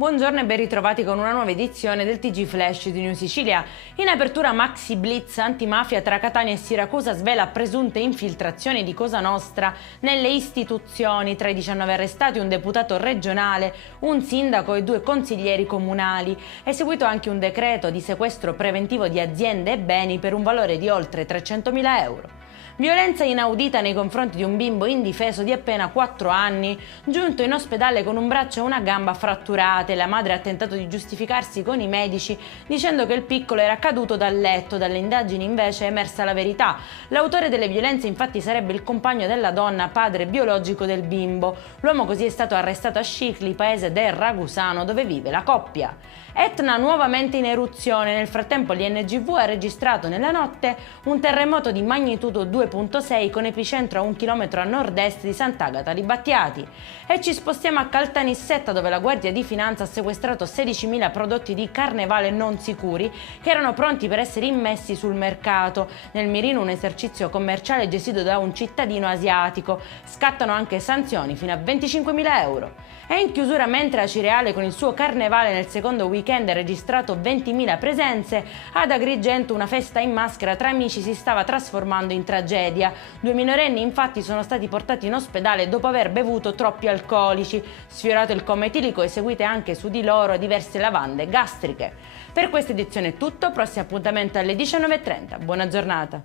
Buongiorno e ben ritrovati con una nuova edizione del TG Flash di New Sicilia. In apertura Maxi Blitz antimafia tra Catania e Siracusa svela presunte infiltrazioni di Cosa Nostra nelle istituzioni. Tra i 19 arrestati un deputato regionale, un sindaco e 2 consiglieri comunali. È seguito anche un decreto di sequestro preventivo di aziende e beni per un valore di oltre 300.000 euro. Violenza inaudita nei confronti di un bimbo indifeso di appena 4 anni, giunto in ospedale con un braccio e una gamba fratturate. La madre ha tentato di giustificarsi con i medici dicendo che il piccolo era caduto dal letto. Dalle indagini invece è emersa la verità. L'autore delle violenze infatti sarebbe il compagno della donna, padre biologico del bimbo. L'uomo così è stato arrestato a Scicli, paese del Ragusano dove vive la coppia. Etna nuovamente in eruzione. Nel frattempo l'INGV ha registrato nella notte un terremoto di magnitudo 2,6 con epicentro a 1 chilometro a nord-est di Sant'Agata di Battiati. E ci spostiamo a Caltanissetta, dove la Guardia di Finanza ha sequestrato 16.000 prodotti di carnevale non sicuri che erano pronti per essere immessi sul mercato. Nel mirino un esercizio commerciale gestito da un cittadino asiatico. Scattano anche sanzioni fino a 25.000 euro. È in chiusura mentre Acireale con il suo carnevale nel secondo weekend ha registrato 20.000 presenze. Ad Agrigento una festa in maschera tra amici si stava trasformando in tragedia. 2 minorenni infatti sono stati portati in ospedale dopo aver bevuto troppi alcolici. Sfiorato il coma etilico, eseguite anche su di loro diverse lavande gastriche. Per questa edizione è tutto, prossimo appuntamento alle 19:30. Buona giornata.